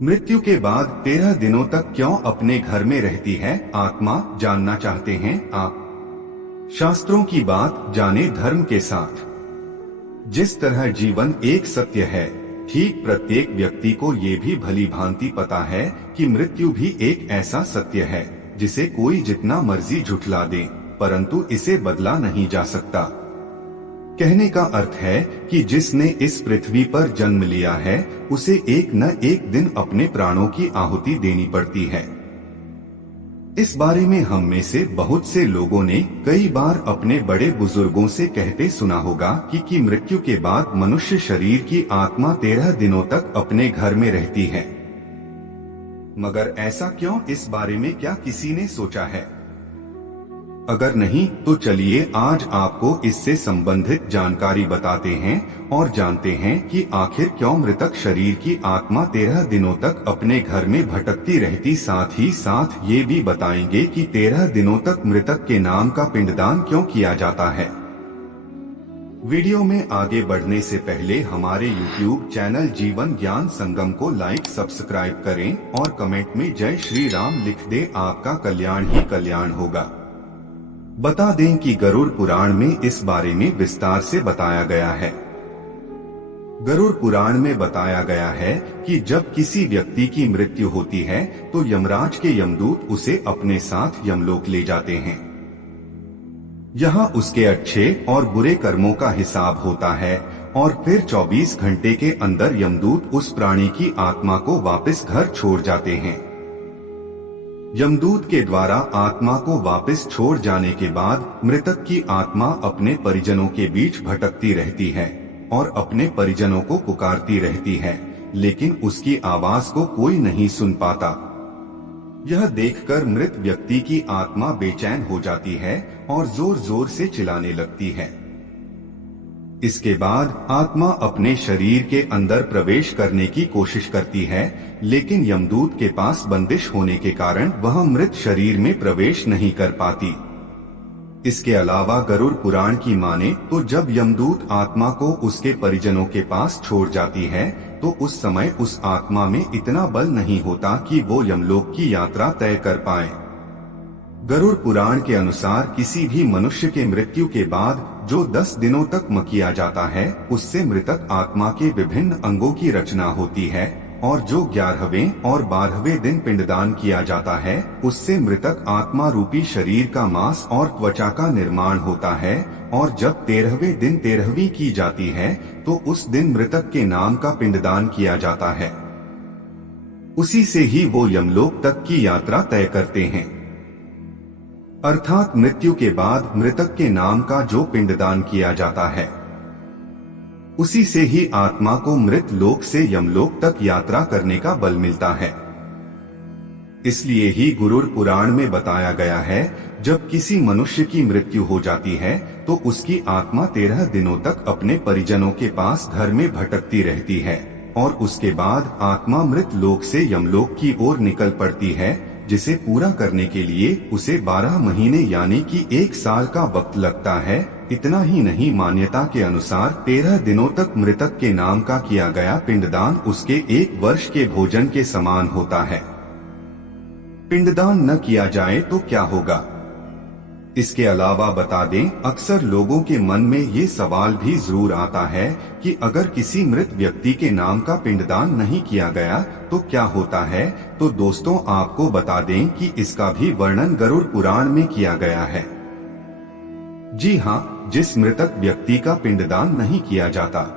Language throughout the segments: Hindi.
मृत्यु के बाद 13 दिनों तक क्यों अपने घर में रहती है आत्मा, जानना चाहते हैं आप? शास्त्रों की बात जाने धर्म के साथ। जिस तरह जीवन एक सत्य है, ठीक प्रत्येक व्यक्ति को ये भी भली भांति पता है कि मृत्यु भी एक ऐसा सत्य है जिसे कोई जितना मर्जी झुठला दे, परंतु इसे बदला नहीं जा सकता। कहने का अर्थ है कि जिसने इस पृथ्वी पर जन्म लिया है उसे एक न एक दिन अपने प्राणों की आहुति देनी पड़ती है। इस बारे में हम में से बहुत से लोगों ने कई बार अपने बड़े बुजुर्गों से कहते सुना होगा कि मृत्यु के बाद मनुष्य शरीर की आत्मा 13 दिनों तक अपने घर में रहती है। मगर ऐसा क्यों, इस बारे में क्या किसी ने सोचा है? अगर नहीं तो चलिए आज आपको इससे संबंधित जानकारी बताते हैं और जानते हैं कि आखिर क्यों मृतक शरीर की आत्मा 13 दिनों तक अपने घर में भटकती रहती। साथ ही साथ ये भी बताएंगे कि 13 दिनों तक मृतक के नाम का पिंडदान क्यों किया जाता है। वीडियो में आगे बढ़ने से पहले हमारे YouTube चैनल जीवन ज्ञान संगम को लाइक सब्सक्राइब करें और कमेंट में जय श्री राम लिख दे, आपका कल्याण ही कल्याण होगा। बता दें कि गरुड़ पुराण में इस बारे में विस्तार से बताया गया है। गरुड़ पुराण में बताया गया है कि जब किसी व्यक्ति की मृत्यु होती है तो यमराज के यमदूत उसे अपने साथ यमलोक ले जाते हैं। यहाँ उसके अच्छे और बुरे कर्मों का हिसाब होता है और फिर 24 घंटे के अंदर यमदूत उस प्राणी की आत्मा को वापस घर छोड़ जाते हैं। यमदूत के द्वारा आत्मा को वापस छोड़ जाने के बाद मृतक की आत्मा अपने परिजनों के बीच भटकती रहती है और अपने परिजनों को पुकारती रहती है, लेकिन उसकी आवाज को कोई नहीं सुन पाता। यह देखकर मृत व्यक्ति की आत्मा बेचैन हो जाती है और जोर जोर से चिल्लाने लगती है। इसके बाद आत्मा अपने शरीर के अंदर प्रवेश करने की कोशिश करती है, लेकिन यमदूत के पास बंदिश होने के कारण वह मृत शरीर में प्रवेश नहीं कर पाती। इसके अलावा गरुड़ पुराण की माने तो जब यमदूत आत्मा को उसके परिजनों के पास छोड़ जाती है तो उस समय उस आत्मा में इतना बल नहीं होता कि वो यमलोक की यात्रा तय कर पाए। गरुड़ पुराण के अनुसार किसी भी मनुष्य के मृत्यु के बाद जो 10 दिनों तक किया जाता है उससे मृतक आत्मा के विभिन्न अंगों की रचना होती है और जो 11वें और 12वें दिन पिंडदान किया जाता है उससे मृतक आत्मा रूपी शरीर का मांस और त्वचा का निर्माण होता है और जब 13वें दिन 13वीं की जाती है तो उस दिन मृतक के नाम का पिंडदान किया जाता है। उसी से ही वो यमलोक तक की यात्रा तय करते हैं। अर्थात मृत्यु के बाद मृतक के नाम का जो पिंडदान किया जाता है उसी से ही आत्मा को मृत लोक से यमलोक तक यात्रा करने का बल मिलता है। इसलिए ही गरुड़ पुराण में बताया गया है जब किसी मनुष्य की मृत्यु हो जाती है तो उसकी आत्मा 13 दिनों तक अपने परिजनों के पास घर में भटकती रहती है और उसके बाद आत्मा मृत लोक से यमलोक की ओर निकल पड़ती है, जिसे पूरा करने के लिए उसे 12 महीने यानी कि 1 साल का वक्त लगता है। इतना ही नहीं, मान्यता के अनुसार 13 दिनों तक मृतक के नाम का किया गया पिंडदान उसके 1 वर्ष के भोजन के समान होता है। पिंडदान न किया जाए तो क्या होगा? इसके अलावा बता दें, अक्सर लोगों के मन में ये सवाल भी जरूर आता है कि अगर किसी मृत व्यक्ति के नाम का पिंडदान नहीं किया गया तो क्या होता है। तो दोस्तों आपको बता दें कि इसका भी वर्णन गरुड़ पुराण में किया गया है। जी हाँ, जिस मृतक व्यक्ति का पिंडदान नहीं किया जाता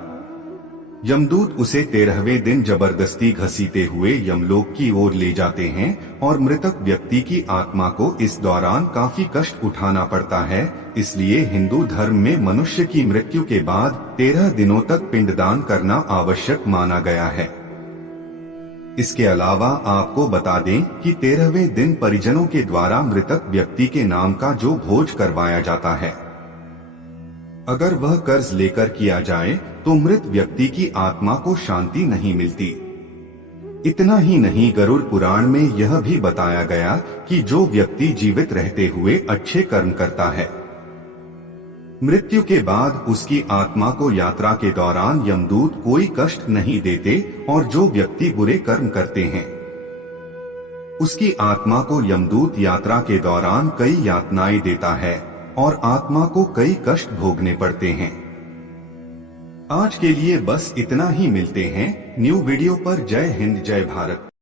यमदूत उसे 13वें दिन जबरदस्ती घसीटे हुए यमलोक की ओर ले जाते हैं और मृतक व्यक्ति की आत्मा को इस दौरान काफी कष्ट उठाना पड़ता है। इसलिए हिंदू धर्म में मनुष्य की मृत्यु के बाद 13 दिनों तक पिंडदान करना आवश्यक माना गया है। इसके अलावा आपको बता दें कि 13वें दिन परिजनों के द्वारा मृतक व्यक्ति के नाम का जो भोज करवाया जाता है, अगर वह कर्ज लेकर किया जाए तो मृत व्यक्ति की आत्मा को शांति नहीं मिलती। इतना ही नहीं, गरुड़ पुराण में यह भी बताया गया कि जो व्यक्ति जीवित रहते हुए अच्छे कर्म करता है मृत्यु के बाद उसकी आत्मा को यात्रा के दौरान यमदूत कोई कष्ट नहीं देते और जो व्यक्ति बुरे कर्म करते हैं उसकी आत्मा को यमदूत यात्रा के दौरान कई यातनाएं देता है और आत्मा को कई कष्ट भोगने पड़ते हैं। आज के लिए बस इतना ही, मिलते हैं न्यू वीडियो पर। जय हिंद, जय भारत।